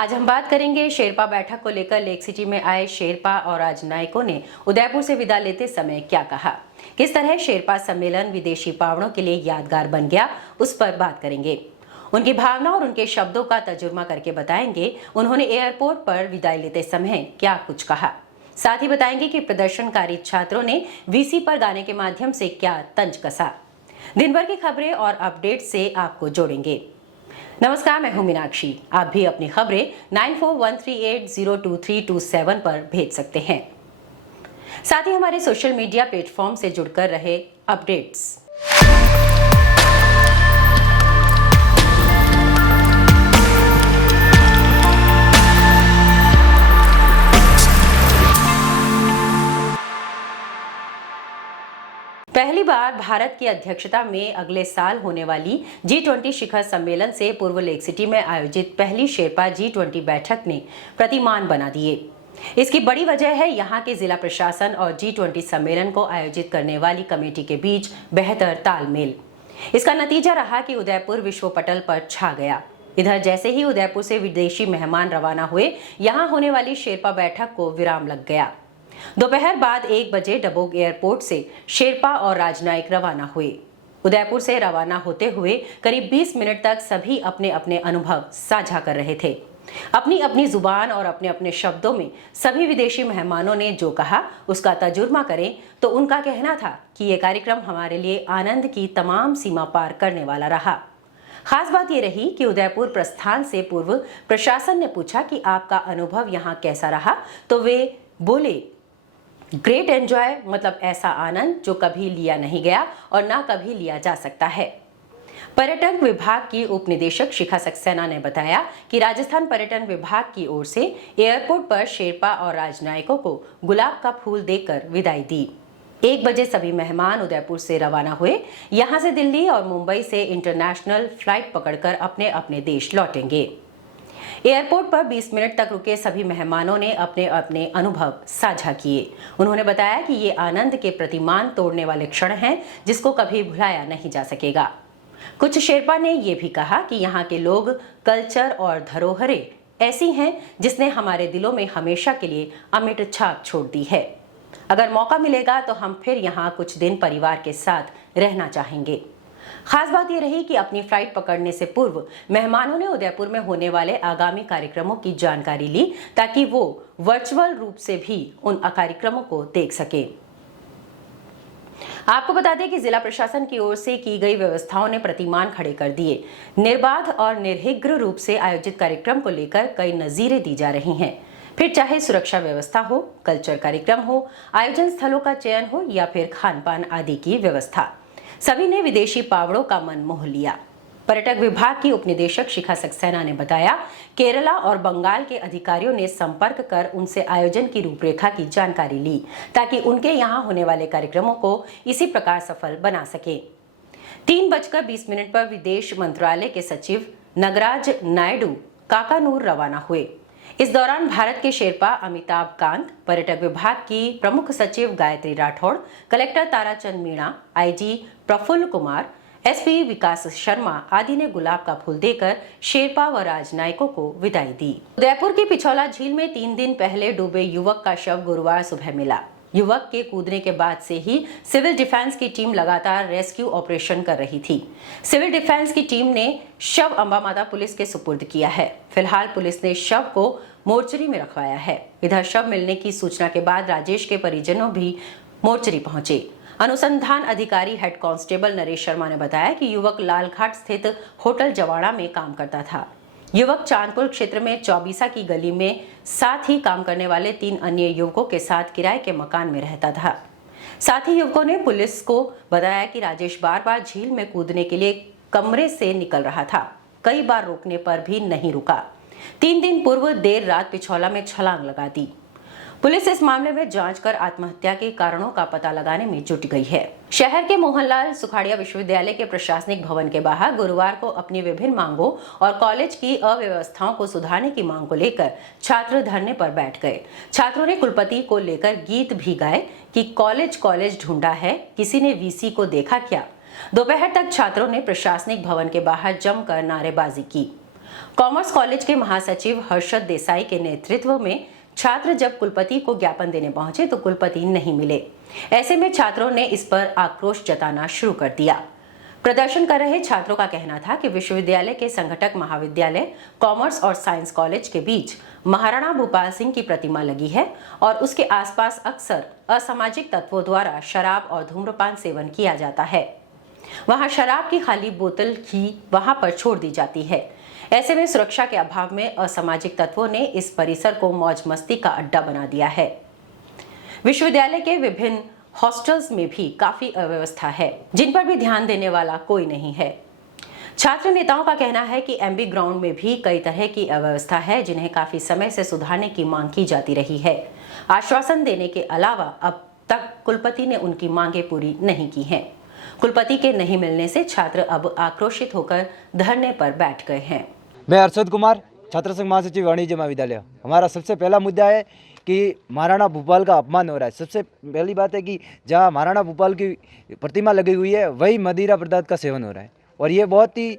आज हम बात करेंगे शेरपा बैठक को लेकर लेक सिटी में आए शेरपा और राजनयिकों ने उदयपुर से विदा लेते समय क्या कहा, किस तरह शेरपा सम्मेलन विदेशी पावड़ों के लिए यादगार बन गया, उस पर बात करेंगे। उनकी भावना और उनके शब्दों का तर्जुमा करके बताएंगे उन्होंने एयरपोर्ट पर विदाई लेते समय क्या कुछ कहा। साथ ही बताएंगे कि प्रदर्शनकारी छात्रों ने वीसी पर गाने के माध्यम से क्या तंज कसा। दिन भर की खबरें और अपडेट से आपको जोड़ेंगे। नमस्कार, मैं हूं मीनाक्षी। आप भी अपनी खबरें 9413802327 पर भेज सकते हैं। साथ ही हमारे सोशल मीडिया प्लेटफॉर्म से जुड़कर रहे अपडेट्स। पहली बार भारत की अध्यक्षता में अगले साल होने वाली G20 शिखर सम्मेलन से पूर्व लेक सिटी में आयोजित पहली शेरपा G20 बैठक ने प्रतिमान बना दिए। इसकी बड़ी वजह है यहाँ के जिला प्रशासन और G20 सम्मेलन को आयोजित करने वाली कमेटी के बीच बेहतर तालमेल। इसका नतीजा रहा कि उदयपुर विश्व पटल पर छा गया। इधर जैसे ही उदयपुर से विदेशी मेहमान रवाना हुए, यहाँ होने वाली शेरपा बैठक को विराम लग गया। दोपहर बाद 1 बजे डबोक एयरपोर्ट से शेरपा और राजनयिक रवाना हुए। उदयपुर से रवाना होते हुए करीब 20 मिनट तक सभी अपने अपने अनुभव साझा कर रहे थे। अपनी अपनी जुबान और अपने अपने शब्दों में सभी विदेशी मेहमानों ने जो कहा उसका तर्जुमा करें तो उनका कहना था कि ये कार्यक्रम हमारे लिए आनंद की तमाम सीमा पार करने वाला रहा। खास बात ये रही कि उदयपुर प्रस्थान से पूर्व प्रशासन ने पूछा कि आपका अनुभव यहाँ कैसा रहा, तो वे बोले, ग्रेट एंजॉय, मतलब ऐसा आनंद जो कभी लिया नहीं गया और ना कभी लिया जा सकता है। पर्यटन विभाग की उप निदेशक शिखा सक्सेना ने बताया कि राजस्थान पर्यटन विभाग की ओर से एयरपोर्ट पर शेरपा और राजनयिकों को गुलाब का फूल देकर विदाई दी। 1 बजे सभी मेहमान उदयपुर से रवाना हुए। यहां से दिल्ली और मुंबई से इंटरनेशनल फ्लाइट पकड़कर अपने अपने देश लौटेंगे। एयरपोर्ट पर 20 मिनट तक रुके सभी मेहमानों ने अपने अपने अनुभव साझा किए। उन्होंने बताया कि ये आनंद के प्रतिमान तोड़ने वाले क्षण हैं जिसको कभी भुलाया नहीं जा सकेगा। कुछ शेरपा ने ये भी कहा कि यहाँ के लोग, कल्चर और धरोहरें ऐसी हैं जिसने हमारे दिलों में हमेशा के लिए अमिट छाप छोड़ दी है। अगर मौका मिलेगा तो हम फिर यहाँ कुछ दिन परिवार के साथ रहना चाहेंगे। खास बात यह रही कि अपनी फ्लाइट पकड़ने से पूर्व मेहमानों ने उदयपुर में होने वाले आगामी कार्यक्रमों की जानकारी ली ताकि वो वर्चुअल रूप से भी उन कार्यक्रमों को देख सके। आपको बता दें कि जिला प्रशासन की ओर से की गई व्यवस्थाओं ने प्रतिमान खड़े कर दिए। निर्बाध और निर्विघ्न रूप से आयोजित कार्यक्रम को लेकर कई नजीरें दी जा रही हैं। फिर चाहे सुरक्षा व्यवस्था हो, कल्चर कार्यक्रम हो, आयोजन स्थलों का चयन हो या फिर खान पान आदि की व्यवस्था, सभी ने विदेशी पावड़ों का मन मोह लिया। पर्यटक विभाग की उपनिदेशक शिखा सक्सेना ने बताया, केरला और बंगाल के अधिकारियों ने संपर्क कर उनसे आयोजन की रूपरेखा की जानकारी ली ताकि उनके यहाँ होने वाले कार्यक्रमों को इसी प्रकार सफल बना सके। 3:20 पर विदेश मंत्रालय के सचिव नगराज नायडू काकानूर रवाना हुए। इस दौरान भारत के शेरपा अमिताभ कांत, पर्यटक विभाग की प्रमुख सचिव Gayatri Rathore, collector Tarachand Meena, IG Prafull Kumar, SP Vikas Sharma आदि ने गुलाब का फूल देकर शेरपा व राजनयिकों को विदाई दी। उदयपुर की पिछौला झील में 3 दिन पहले डूबे युवक का शव गुरुवार सुबह मिला। युवक के कूदने के बाद से ही सिविल डिफेंस की टीम लगातार रेस्क्यू ऑपरेशन कर रही थी। सिविल डिफेंस की टीम ने शव अंबा माता पुलिस के सुपुर्द किया है। फिलहाल पुलिस ने शव को मोर्चरी में रखवाया है। इधर शव मिलने की सूचना के बाद राजेश के परिजनों भी मोर्चरी पहुंचे। अनुसंधान अधिकारी हेड कांस्टेबल नरेश शर्मा ने बताया कि युवक लालघाट स्थित होटल जवाड़ा में काम करता था। युवक चांदपुर क्षेत्र में चौबीसा की गली में साथ ही काम करने वाले 3 अन्य युवकों के साथ किराए के मकान में रहता था। साथ ही युवकों ने पुलिस को बताया कि राजेश बार बार झील में कूदने के लिए कमरे से निकल रहा था। कई बार रोकने पर भी नहीं रुका। 3 दिन पूर्व देर रात पिछौला में छलांग लगा दी। पुलिस इस मामले में जांच कर आत्महत्या के कारणों का पता लगाने में जुट गई है। शहर के मोहनलाल सुखाड़िया विश्वविद्यालय के प्रशासनिक भवन के बाहर गुरुवार को अपनी विभिन्न मांगों और कॉलेज की अव्यवस्थाओं को सुधारने की मांग को लेकर छात्र धरने पर बैठ गए। छात्रों ने कुलपति को लेकर गीत भी गाए कि कॉलेज कॉलेज ढूंढा है, किसी ने वीसी को देखा क्या। दोपहर तक छात्रों ने प्रशासनिक भवन के बाहर जमकर नारेबाजी की। कॉमर्स कॉलेज के महासचिव हर्षद देसाई के नेतृत्व में छात्र जब कुलपति को ज्ञापन देने पहुंचे तो कुलपति नहीं मिले। ऐसे में छात्रों ने इस पर आक्रोश जताना शुरू कर दिया। प्रदर्शन कर रहे छात्रों का कहना था कि विश्वविद्यालय के संघटक महाविद्यालय कॉमर्स और साइंस कॉलेज के बीच महाराणा भूपाल सिंह की प्रतिमा लगी है और उसके आसपास अक्सर असामाजिक तत्वों द्वारा शराब और धूम्रपान सेवन किया जाता है। वहां शराब की खाली बोतल ही वहां पर छोड़ दी जाती है। ऐसे में सुरक्षा के अभाव में असामाजिक तत्वों ने इस परिसर को मौज मस्ती का अड्डा बना दिया है। विश्वविद्यालय के विभिन्न हॉस्टल्स में भी काफी अव्यवस्था है, जिन पर भी ध्यान देने वाला कोई नहीं है। छात्र नेताओं का कहना है कि एमबी ग्राउंड में भी कई तरह की अव्यवस्था है, जिन्हें काफी समय से सुधारने की मांग की जाती रही है। आश्वासन देने के अलावा अब तक कुलपति ने उनकी मांगे पूरी नहीं की हैं। कुलपति के नहीं मिलने से छात्र अब आक्रोशित होकर धरने पर बैठ गए हैं। मैं अरशद कुमार, छात्र संघ महासचिव वाणिज्य महाविद्यालय। हमारा सबसे पहला मुद्दा है कि महाराणा भूपाल का अपमान हो रहा है। सबसे पहली बात है कि जहाँ महाराणा भूपाल की प्रतिमा लगी हुई है वही मदिरा पदार्थ का सेवन हो रहा है और ये बहुत ही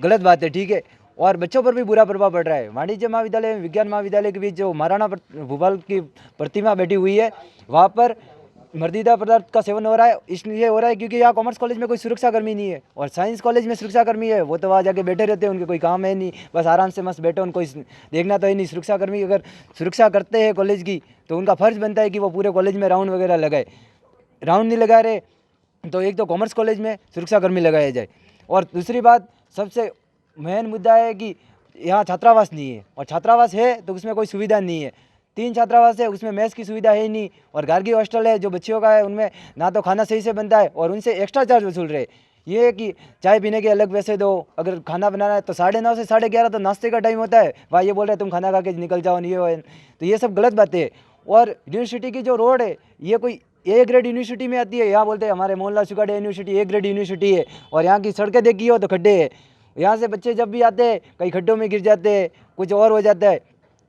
गलत बात है, ठीक है। और बच्चों पर भी बुरा प्रभाव पड़ रहा है। वाणिज्य महाविद्यालय विज्ञान महाविद्यालय के बीच जो महाराणा भूपाल की प्रतिमा बैठी हुई है वहाँ पर मदिरा पदार्थ का सेवन हो रहा है। इसलिए हो रहा है क्योंकि यहाँ कॉमर्स कॉलेज में कोई सुरक्षाकर्मी नहीं है और साइंस कॉलेज में सुरक्षाकर्मी है। वो तो वहाँ जाके बैठे रहते हैं, उनके कोई काम है नहीं, बस आराम से मस्त बैठे, उनको देखना तो है नहीं। सुरक्षाकर्मी अगर सुरक्षा करते हैं कॉलेज की तो उनका फर्ज बनता है कि वो पूरे कॉलेज में राउंड वगैरह लगाए। राउंड नहीं लगा रहे तो एक तो कॉमर्स कॉलेज में सुरक्षाकर्मी लगाया जाए। और दूसरी बात, सबसे मेन मुद्दा है कि यहाँ छात्रावास नहीं है और छात्रावास है तो उसमें कोई सुविधा नहीं है। 3 छात्रावास है, उसमें मेस की सुविधा है ही नहीं और गार्गी हॉस्टल है जो बच्चियों का है, उनमें ना तो खाना सही से बनता है और उनसे एक्स्ट्रा चार्ज वसूल रहे। ये है कि चाय पीने के अलग पैसे दो, अगर खाना बनाना है तो 9:30 से 11:30 तो नाश्ते का टाइम होता है, वहाँ ये बोल रहे हैं तुम खाना खा के निकल जाओ, नहीं हो। तो ये सब गलत बातें है। और यूनिवर्सिटी की जो रोड है ये कोई ए ग्रेड यूनिवर्सिटी में आती है। यहाँ बोलते हैं हमारे Mohanlal Sukhadia university A grade university है और यहाँ की सड़कें देखी हो तो खड्डे है। यहाँ से बच्चे जब भी आते हैं कई खड्डों में गिर जाते हैं, कुछ और हो जाता है।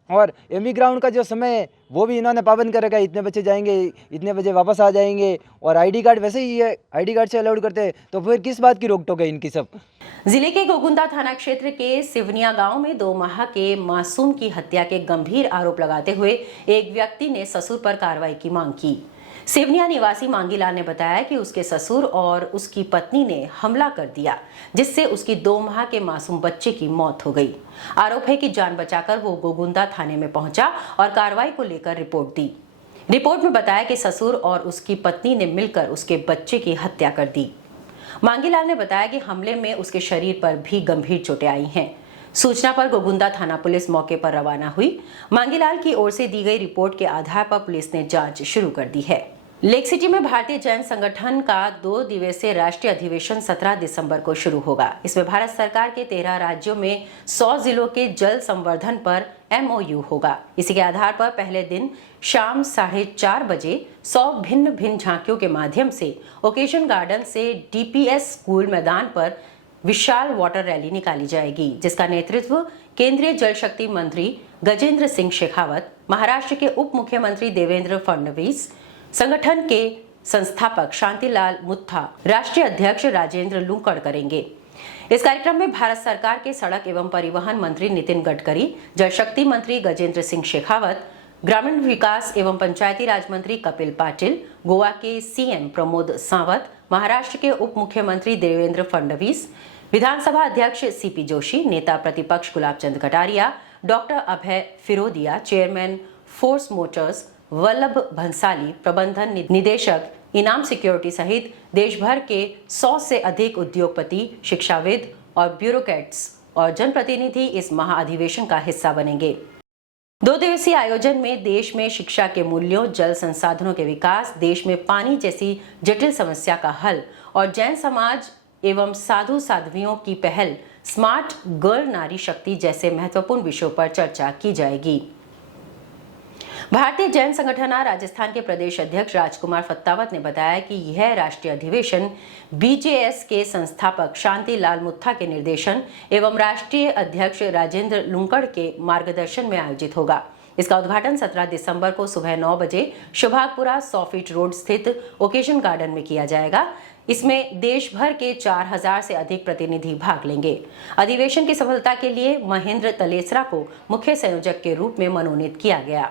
और एमई ग्राउंड का जो समय है वो भी इन्होंने पाबंद कर रखा है, इतने बच्चे जाएंगे, इतने बजे वापस आ जाएंगे। और आईडी कार्ड वैसे ही है, आईडी कार्ड से अलाउड करते हैं, तो फिर किस बात की रोक टोक है इनकी सब। जिले के गोगुंदा थाना क्षेत्र के सिवनिया गांव में 2 माह के मासूम की हत्या के गंभीर आरोप लगाते हुए एक व्यक्ति ने ससुर पर कार्रवाई की मांग की। सिवनिया निवासी मांगीलाल ने बताया कि उसके ससुर और उसकी पत्नी ने हमला कर दिया, जिससे उसकी 2 माह के मासूम बच्चे की मौत हो गई। आरोप है कि जान बचाकर वो गोगुंदा थाने में पहुंचा और कार्रवाई को लेकर रिपोर्ट दी। रिपोर्ट में बताया कि ससुर और उसकी पत्नी ने मिलकर उसके बच्चे की हत्या कर दी। मांगीलाल ने बताया कि हमले में उसके शरीर पर भी गंभीर चोटें आई हैं। सूचना पर गोगुंदा थाना पुलिस मौके पर रवाना हुई। मांगीलाल की ओर से दी गई रिपोर्ट के आधार पर पुलिस ने जांच शुरू कर दी है। लेक सिटी में भारतीय जैन संगठन का 2 दिवसीय राष्ट्रीय अधिवेशन 17 दिसंबर को शुरू होगा। इसमें भारत सरकार के 13 राज्यों में 100 जिलों के जल संवर्धन पर MOU होगा। इसी के आधार पर पहले दिन शाम 4:30 बजे 100 भिन्न झांकियों के माध्यम से ओकेजन गार्डन से DPS स्कूल मैदान पर विशाल वाटर रैली निकाली जाएगी, जिसका नेतृत्व केंद्रीय जल शक्ति मंत्री गजेंद्र सिंह शेखावत, महाराष्ट्र के उप मुख्यमंत्री देवेंद्र फडणवीस, संगठन के संस्थापक शांतिलाल मुत्था, राष्ट्रीय अध्यक्ष राजेंद्र लूकड़ करेंगे। इस कार्यक्रम में भारत सरकार के सड़क एवं परिवहन मंत्री नितिन गडकरी, जल शक्ति मंत्री गजेंद्र सिंह शेखावत, ग्रामीण विकास एवं पंचायती राज मंत्री कपिल पाटिल, गोवा के CM प्रमोद सावंत, महाराष्ट्र के उप मुख्यमंत्री देवेंद्र फडणवीस, विधानसभा अध्यक्ष CP जोशी, नेता प्रतिपक्ष Gulabchand Kataria, doctor Abhay Firodia, chairman Force Motors Vallabh Bhansali, प्रबंधन निदेशक इनाम सिक्योरिटी सहित देश भर के 100 से अधिक उद्योगपति, शिक्षाविद और ब्यूरोक्रेट्स और जनप्रतिनिधि इस महाअधिवेशन का हिस्सा बनेंगे। 2 दिवसीय आयोजन में देश में शिक्षा के मूल्यों, जल संसाधनों के विकास, देश में पानी जैसी जटिल समस्या का हल और जैन समाज एवं साधु साध्वियों की पहल स्मार्ट गर्ल नारी शक्ति जैसे महत्वपूर्ण विषयों पर चर्चा की जाएगी। भारतीय जैन संगठन राजस्थान के प्रदेश अध्यक्ष राजकुमार फत्तावत ने बताया कि यह राष्ट्रीय अधिवेशन BJS के संस्थापक शांतिलाल मुत्था के निर्देशन एवं राष्ट्रीय अध्यक्ष राजेंद्र लूकड़ के मार्गदर्शन में आयोजित होगा। इसका उद्घाटन 17 दिसंबर को सुबह 9 बजे शुभागपुरा 100 फीट रोड स्थित ओकेजन गार्डन में किया जाएगा। इसमें देश भर के 4000 से अधिक प्रतिनिधि भाग लेंगे। अधिवेशन की सफलता के लिए महेंद्र तलेसरा को मुख्य संयोजक के रूप में मनोनीत किया गया।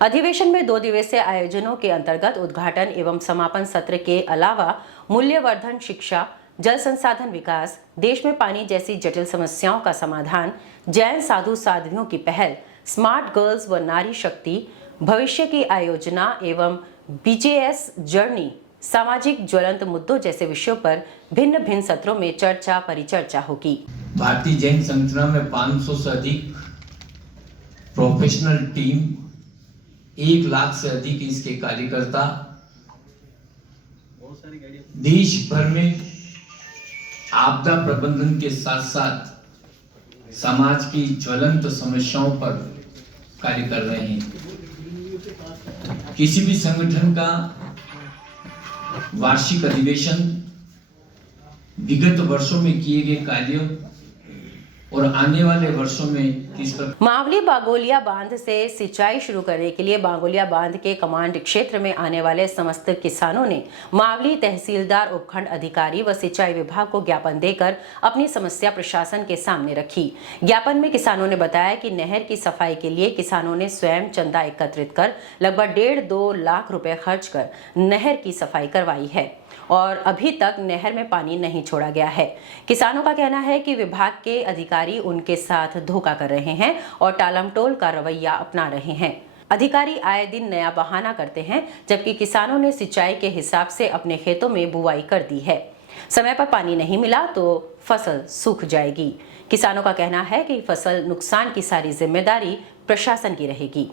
अधिवेशन में 2 दिवसीय आयोजनों के अंतर्गत उद्घाटन एवं समापन सत्र के अलावा मूल्यवर्धन शिक्षा, जल संसाधन विकास, देश में पानी जैसी जटिल समस्याओं का समाधान, जैन साधु साध्वियों की पहल, स्मार्ट गर्ल्स व नारी शक्ति, भविष्य की आयोजना एवं BJS जर्नी, सामाजिक ज्वलंत मुद्दों जैसे विषयों पर भिन्न भिन्न सत्रों में चर्चा परिचर्चा होगी। भारतीय जैन संगठन में 500 से अधिक प्रोफेशनल टीम, 1 लाख से अधिक इसके कार्यकर्ता, देश भर में आपदा प्रबंधन के साथ साथ समाज की ज्वलंत समस्याओं पर कार्य कर रहे हैं। किसी भी संगठन का वार्षिक अधिवेशन विगत वर्षों में किए गए कार्यों और आने वाले वर्षों में किस पर मावली बागोलिया बांध से सिंचाई शुरू करने के लिए बागोलिया बांध के कमांड क्षेत्र में आने वाले समस्त किसानों ने मावली तहसीलदार, उपखंड अधिकारी व सिंचाई विभाग को ज्ञापन देकर अपनी समस्या प्रशासन के सामने रखी। ज्ञापन में किसानों ने बताया कि नहर की सफाई के लिए किसानों ने स्वयं चंदा एकत्रित कर लगभग 1.5-2 लाख रुपए खर्च कर नहर की सफाई करवाई है और अभी तक नहर में पानी नहीं छोड़ा गया है। किसानों का कहना है कि विभाग के अधिकारी उनके साथ धोखा कर रहे हैं और टालमटोल का रवैया अपना रहे हैं। अधिकारी आए दिन नया बहाना करते हैं, जबकि किसानों ने सिंचाई के हिसाब से अपने खेतों में बुआई कर दी है। समय पर पानी नहीं मिला तो फसल सूख जाएगी। किसानों का कहना है कि फसल नुकसान की सारी जिम्मेदारी प्रशासन की रहेगी।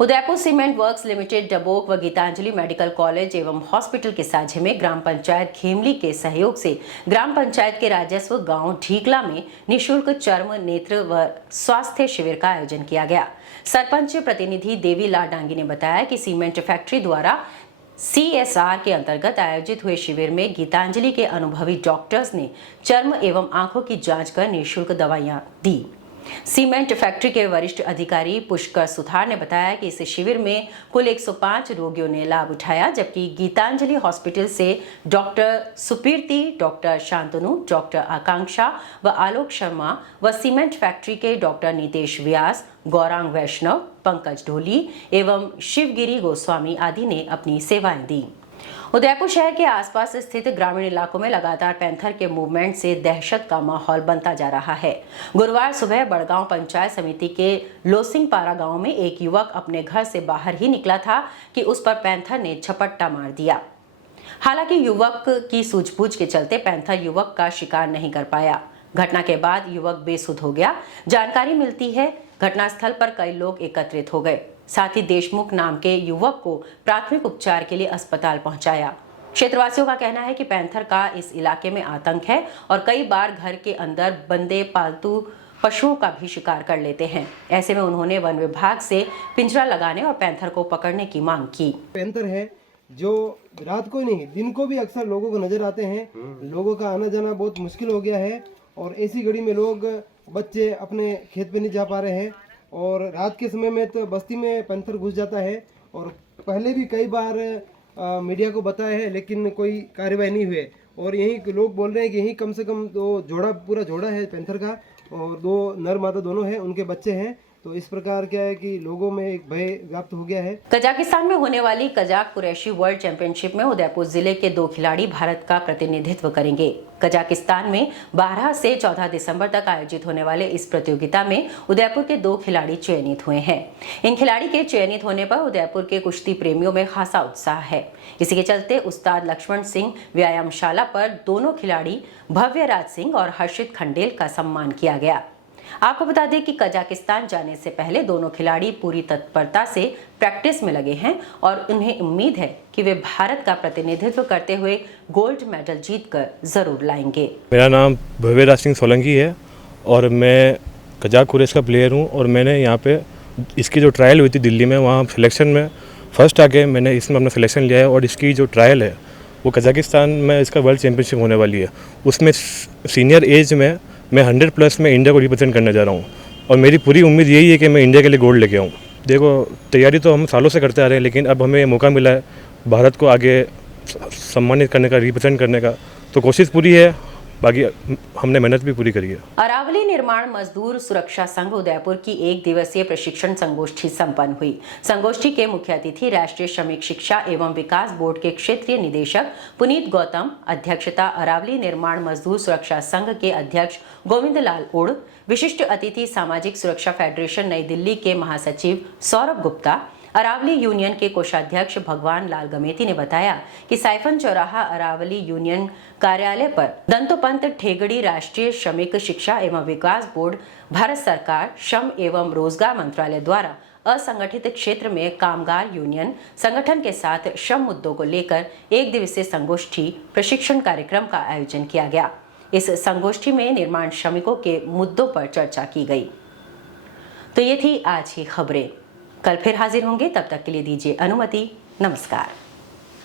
Udaipur cement works limited, Dabok व गीतांजलि मेडिकल कॉलेज एवं हॉस्पिटल के साझे में ग्राम पंचायत खेमली के सहयोग से ग्राम पंचायत के राजस्व गांव ढीकला में निःशुल्क चर्म, नेत्र व स्वास्थ्य शिविर का आयोजन किया गया। सरपंच प्रतिनिधि देवीलाल डांगी ने बताया कि सीमेंट फैक्ट्री द्वारा CSR के अंतर्गत आयोजित हुए शिविर में गीतांजलि के अनुभवी डॉक्टर्स ने चर्म एवं आंखों की जांच कर निःशुल्क दवाइयां दी। सीमेंट फैक्ट्री के वरिष्ठ अधिकारी पुष्कर सुथार ने बताया कि इस शिविर में कुल 105 रोगियों ने लाभ उठाया, जबकि गीतांजलि हॉस्पिटल से डॉक्टर सुपीर्ति, डॉक्टर शांतनु, डॉक्टर आकांक्षा व आलोक शर्मा व सीमेंट फैक्ट्री के डॉक्टर नितेश व्यास, गौरांग वैष्णव, पंकज ढोली एवं शिवगिरी गोस्वामी आदि ने अपनी सेवाएं दी। उदयपुर शहर के आसपास स्थित ग्रामीण इलाकों में लगातार पैंथर के मूवमेंट से दहशत का माहौल बनता जा रहा है। गुरुवार सुबह बड़गांव पंचायत समिति के लोसिंगपारा गांव में एक युवक अपने घर से बाहर ही निकला था कि उस पर पैंथर ने झपट्टा मार दिया। हालांकि युवक की सूझबूझ के चलते पैंथर युवक का शिकार नहीं कर पाया। घटना के बाद युवक बेसुध हो गया। जानकारी मिलती है घटनास्थल पर कई लोग एकत्रित हो गए। साथ ही देशमुख नाम के युवक को प्राथमिक उपचार के लिए अस्पताल पहुंचाया। क्षेत्रवासियों का कहना है कि पैंथर का इस इलाके में आतंक है और कई बार घर के अंदर बंदे पालतू पशुओं का भी शिकार कर लेते हैं। ऐसे में उन्होंने वन विभाग से पिंजरा लगाने और पैंथर को पकड़ने की मांग की। पैंथर है जो रात को नहीं दिन को भी अक्सर लोगों को नजर आते हैं। लोगों का आना जाना बहुत मुश्किल हो गया है और ऐसी घड़ी में लोग बच्चे अपने खेत पे नहीं जा पा रहे हैं और रात के समय में तो बस्ती में पैंथर घुस जाता है और पहले भी कई बार मीडिया को बताया है, लेकिन कोई कार्रवाई नहीं हुई और यही लोग बोल रहे हैं कि यही कम से कम 2 जोड़ा पूरा जोड़ा है पैंथर का और 2 नर मादा दोनों हैं, उनके बच्चे हैं। तो इस प्रकार क्या है कि लोगों में एक भय व्याप्त हो गया है। कजाकिस्तान में होने वाली कजाक कुरैशी वर्ल्ड चैंपियनशिप में उदयपुर जिले के 2 खिलाड़ी भारत का प्रतिनिधित्व करेंगे। कजाकिस्तान में 12 से 14 दिसंबर तक आयोजित होने वाले इस प्रतियोगिता में उदयपुर के 2 खिलाड़ी चयनित हुए हैं। इन खिलाड़ी के चयनित होने पर उदयपुर के कुश्ती प्रेमियों में खासा उत्साह है। इसी के चलते उस्ताद लक्ष्मण सिंह व्यायामशाला पर दोनों खिलाड़ी भव्यराज सिंह और हर्षित खंडेल का सम्मान किया गया। आपको बता दें कि कजाकिस्तान जाने से पहले दोनों खिलाड़ी पूरी तत्परता से प्रैक्टिस में लगे हैं और उन्हें उम्मीद है कि वे भारत का प्रतिनिधित्व करते हुए गोल्ड मेडल जीतकर जरूर लाएंगे। मेरा नाम भव्यराज सिंह सोलंकी है और मैं कजाक कुरैश का प्लेयर हूं और मैंने यहाँ पे इसकी जो ट्रायल हुई थी दिल्ली में, वहाँ सिलेक्शन में फर्स्ट आके मैंने इसमें अपना सिलेक्शन लिया है और इसकी जो ट्रायल है वो कजाकिस्तान में इसका वर्ल्ड चैम्पियनशिप होने वाली है। उसमें सीनियर एज में मैं 100+ में इंडिया को रिप्रेजेंट करने जा रहा हूँ और मेरी पूरी उम्मीद यही है कि मैं इंडिया के लिए गोल्ड लेके आऊँ। देखो, तैयारी तो हम सालों से करते आ रहे हैं, लेकिन अब हमें मौका मिला है भारत को आगे सम्मानित करने का, रिप्रेजेंट करने का, तो कोशिश पूरी है, बाकी हमने मेहनत भी पूरी करी है। अरावली निर्माण मजदूर सुरक्षा संघ उदयपुर की 1 दिवसीय प्रशिक्षण संगोष्ठी संपन्न हुई। संगोष्ठी के मुख्य अतिथि राष्ट्रीय श्रमिक शिक्षा एवं विकास बोर्ड के क्षेत्रीय निदेशक पुनीत गौतम, अध्यक्षता अरावली निर्माण मजदूर सुरक्षा संघ के अध्यक्ष गोविंद लाल उड़, विशिष्ट अतिथि सामाजिक सुरक्षा फेडरेशन नई दिल्ली के महासचिव सौरभ गुप्ता, अरावली यूनियन के कोषाध्यक्ष भगवान लाल गमेती ने बताया कि साइफन चौराहा अरावली यूनियन कार्यालय पर दंतोपंत ठेगड़ी राष्ट्रीय श्रमिक शिक्षा एवं विकास बोर्ड, भारत सरकार, श्रम एवं रोजगार मंत्रालय द्वारा असंगठित क्षेत्र में कामगार यूनियन संगठन के साथ श्रम मुद्दों को लेकर 1 दिवसीय संगोष्ठी प्रशिक्षण कार्यक्रम का आयोजन किया गया। इस संगोष्ठी में निर्माण श्रमिकों के मुद्दों पर चर्चा की गई। तो ये थी आज की खबरें। कल फिर हाजिर होंगे, तब तक के लिए दीजिए अनुमति। नमस्कार।